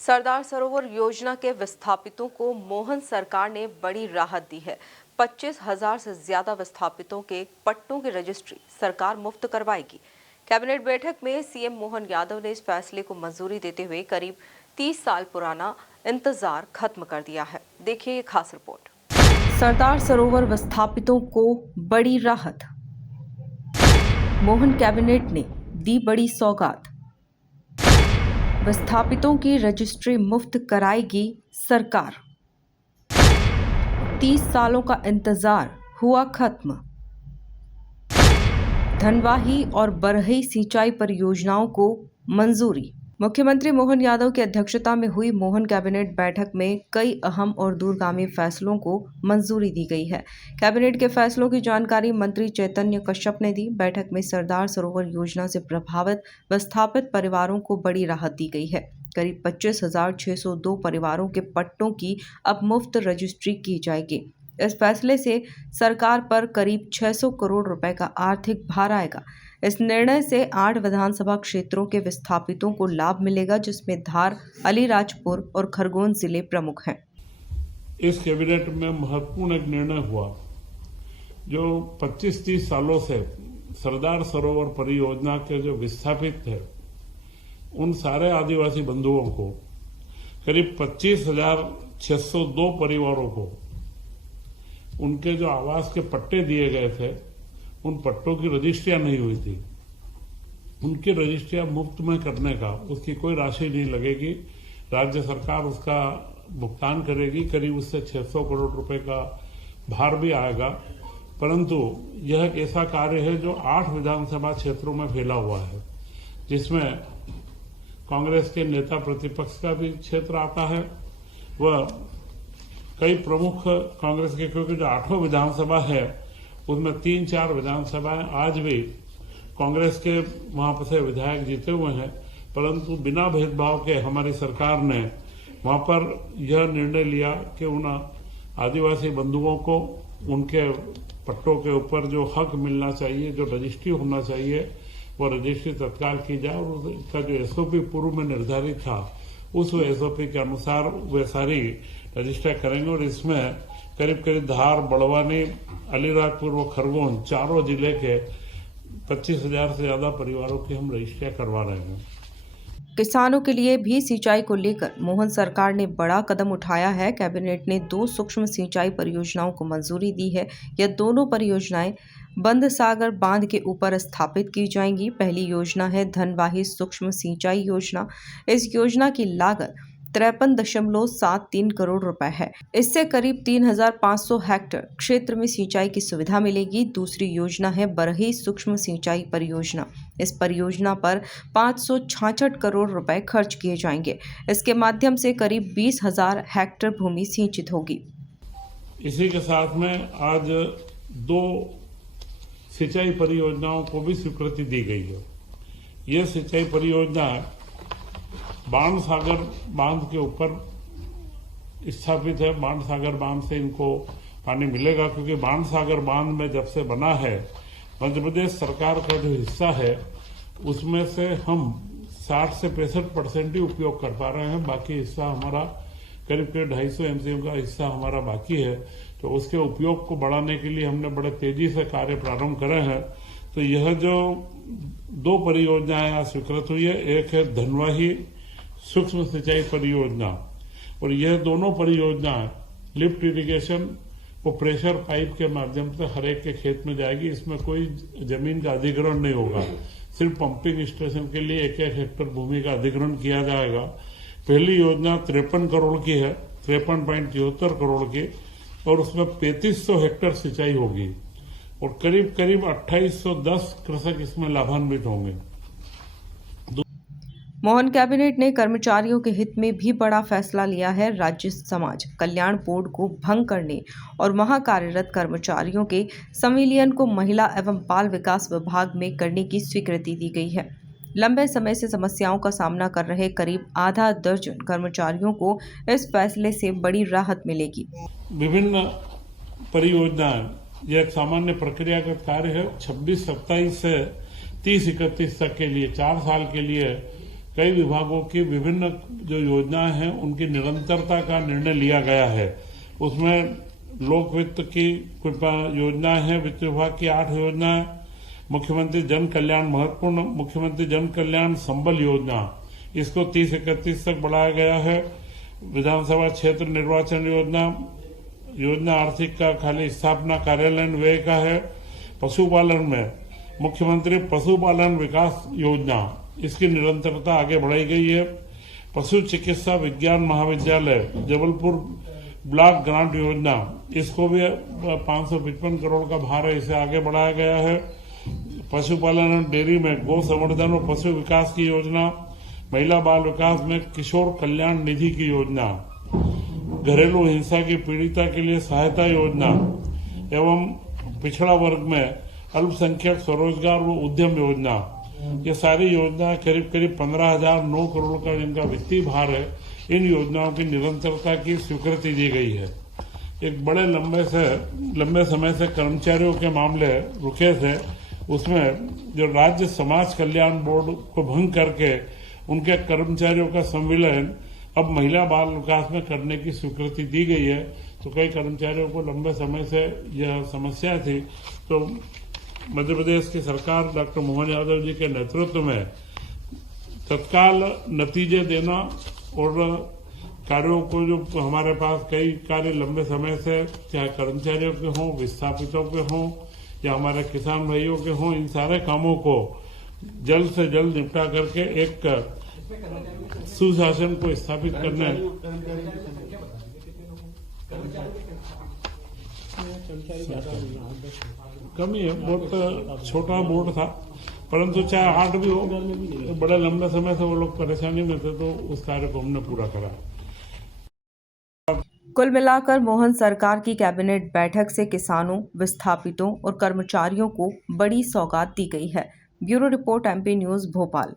सरदार सरोवर योजना के विस्थापितों को मोहन सरकार ने बड़ी राहत दी है। 25,000 से ज्यादा विस्थापितों के पट्टों की रजिस्ट्री सरकार मुफ्त करवाएगी। कैबिनेट बैठक में सीएम मोहन यादव ने इस फैसले को मंजूरी देते हुए करीब 30 साल पुराना इंतजार खत्म कर दिया है। देखिए ये खास रिपोर्ट। सरदार सरोवर विस्थापितों को बड़ी राहत, मोहन कैबिनेट ने दी बड़ी सौगात। विस्थापितों की रजिस्ट्री मुफ्त कराएगी सरकार। 30 सालों का इंतजार हुआ खत्म। धनवाही और बरही सिंचाई परियोजनाओं को मंजूरी। मुख्यमंत्री मोहन यादव की अध्यक्षता में हुई मोहन कैबिनेट बैठक में कई अहम और दूरगामी फैसलों को मंजूरी दी गई है। कैबिनेट के फैसलों की जानकारी मंत्री चैतन्य कश्यप ने दी। बैठक में सरदार सरोवर योजना से प्रभावित विस्थापित परिवारों को बड़ी राहत दी गई है। करीब 25,602 परिवारों के पट्टों की अब मुफ्त रजिस्ट्री की जाएगी। इस फैसले से सरकार पर करीब 600 करोड़ रुपए का आर्थिक भार आएगा। इस निर्णय से 8 विधानसभा क्षेत्रों के विस्थापितों को लाभ मिलेगा, जिसमें धार, अलीराजपुर और खरगोन जिले प्रमुख हैं। इस कैबिनेट में महत्वपूर्ण एक निर्णय हुआ जो 25-30 सालों से सरदार सरोवर परियोजना के जो विस्थापित थे उन सारे आदिवासी बंधुओं को, करीब 25,602 परिवारों को उनके जो आवास के पट्टे दिए गए थे उन पट्टों की रजिस्ट्रियां नहीं हुई थी, उनकी रजिस्ट्रियां मुफ्त में करने का, उसकी कोई राशि नहीं लगेगी। राज्य सरकार उसका भुगतान करेगी। करीब उससे 600 करोड़ रुपए का भार भी आएगा। परंतु यह एक ऐसा कार्य है जो 8 विधानसभा क्षेत्रों में फैला हुआ है, जिसमें कांग्रेस के नेता प्रतिपक्ष का भी क्षेत्र आता है। वह कई प्रमुख कांग्रेस के, क्योंकि जो 8 विधानसभा है उसमें 3-4 विधानसभाएं आज भी कांग्रेस के वहां पर से विधायक जीते हुए हैं, परंतु बिना भेदभाव के हमारी सरकार ने वहां पर यह निर्णय लिया कि उन आदिवासी बंधुओं को उनके पट्टों के ऊपर जो हक मिलना चाहिए, जो रजिस्ट्री होना चाहिए, वो रजिस्ट्री तत्काल की जाए और उसका जो एसओपी पूर्व में निर्धारित था उस एसओपी के अनुसार वे सारी रजिस्टर करेंगे। और इसमें करीब धार, बड़वानी, अलीराजपुर व खरगोन चारों जिले के 25,000 से ज्यादा परिवारों की हम रजिस्ट्रियां करवा रहे हैं। किसानों के लिए भी सिंचाई को लेकर मोहन सरकार ने बड़ा कदम उठाया है। कैबिनेट ने 2 सूक्ष्म सिंचाई परियोजनाओं को मंजूरी दी है। यह दोनों परियोजनाएं बंद सागर बांध के ऊपर स्थापित की जाएंगी। पहली योजना है धनवाही सूक्ष्म सिंचाई योजना। इस योजना की लागत 53.73 करोड़ रुपए है। इससे करीब 3,500 हेक्टेयर क्षेत्र में सिंचाई की सुविधा मिलेगी। दूसरी योजना है बरही सूक्ष्म सिंचाई परियोजना। इस परियोजना पर 566 करोड़ रुपए खर्च किए जाएंगे। इसके माध्यम से करीब 20,000 हेक्टेयर भूमि सिंचित होगी। इसी के साथ में आज 2 सिंचाई परियोजनाओं को भी स्वीकृति दी गई है। ये सिंचाई परियोजना बाण सागर बांध के ऊपर स्थापित है। बाण सागर बांध से इनको पानी मिलेगा, क्योंकि बाण सागर बांध में जब से बना है, मध्य प्रदेश सरकार का जो हिस्सा है उसमें से हम 60 से 65% ही उपयोग कर पा रहे हैं। बाकी हिस्सा हमारा करीब 250 एमसीएम का हिस्सा हमारा बाकी है। तो उसके उपयोग को बढ़ाने के लिए हमने बड़े तेजी से कार्य प्रारंभ करे हैं। तो यह जो 2 परियोजनाएं यहाँ स्वीकृत हुई है, एक है धनवाही सूक्ष्म सिंचाई परियोजना और यह दोनों परियोजनाएं लिफ्ट इरिगेशन वो प्रेशर पाइप के माध्यम से हर एक के खेत में जाएगी। इसमें कोई जमीन का अधिग्रहण नहीं होगा, सिर्फ पंपिंग स्टेशन के लिए 1-1 हेक्टेयर भूमि का अधिग्रहण किया जाएगा। पहली योजना 53 करोड़ की है, 53.73 करोड़ की, और उसमें 3500 हेक्टेयर सिंचाई होगी और करीब 2810 कृषक इसमें लाभान्वित होंगे। मोहन कैबिनेट ने कर्मचारियों के हित में भी बड़ा फैसला लिया है। राज्य समाज कल्याण बोर्ड को भंग करने और वहां कार्यरत कर्मचारियों के संविलियन को महिला एवं बाल विकास विभाग में करने की स्वीकृति दी गई है। लंबे समय से समस्याओं का सामना कर रहे करीब आधा दर्जन कर्मचारियों को इस फैसले से बड़ी राहत मिलेगी। विभिन्न परियोजनाएं यह एक सामान्य प्रक्रियागत कार्य है। 26-27 से 30-31 तक के लिए 4 साल के लिए कई विभागों की विभिन्न जो योजनाएं हैं उनकी निरंतरता का निर्णय लिया गया है। उसमें लोक वित्त की कुछ योजनाएं हैं, वित्त विभाग की 8 योजनाएं, मुख्यमंत्री जन कल्याण महत्वपूर्ण मुख्यमंत्री जन कल्याण संबल योजना, इसको 30-31 तक बढ़ाया गया है। विधानसभा क्षेत्र निर्वाचन योजना आर्थिक का खाली स्थापना कार्यालयन व्यय का है। पशुपालन में मुख्यमंत्री पशुपालन विकास योजना, इसकी निरंतरता आगे बढ़ाई गई है। पशु चिकित्सा विज्ञान महाविद्यालय जबलपुर ब्लॉक ग्रांट योजना, इसको भी 555 करोड़ का भार है, इसे आगे बढ़ाया गया है। पशुपालन और डेयरी में गौ संवर्धन और पशु विकास की योजना, महिला बाल विकास में किशोर कल्याण निधि की योजना, घरेलू हिंसा की पीड़िता के लिए सहायता योजना एवं पिछड़ा वर्ग में अल्पसंख्यक स्वरोजगार व उद्यम योजना, ये सारी योजना करीब 15,009 करोड़ का जिनका वित्तीय भार है, इन योजनाओं की निरंतरता की स्वीकृति दी गई है। एक बड़े लंबे समय से कर्मचारियों के मामले रुके थे, उसमें जो राज्य समाज कल्याण बोर्ड को भंग करके उनके कर्मचारियों का संविलियन अब महिला बाल विकास में करने की स्वीकृति दी गई है। तो कई कर्मचारियों को लंबे समय से यह समस्या थी, तो मध्य प्रदेश की सरकार डॉक्टर मोहन यादव जी के नेतृत्व में तत्काल नतीजे देना और कार्यों को, जो हमारे पास कई कार्य लंबे समय से चाहे कर्मचारियों के हों, विस्थापितों के हों या हमारे किसान भाइयों के हों, इन सारे कामों को जल्द से जल्द निपटा करके एक सुशासन को स्थापित करने कमी है। बहुत छोटा बोर्ड था, परंतु चाहे 8 भी हो, बड़े लंबे समय से वो लोग परेशानी में थे, तो उस कार्य को हमने पूरा करा। कुल मिलाकर मोहन सरकार की कैबिनेट बैठक से किसानों, विस्थापितों और कर्मचारियों को बड़ी सौगात दी गई है। Bureau report, MP news, Bhopal.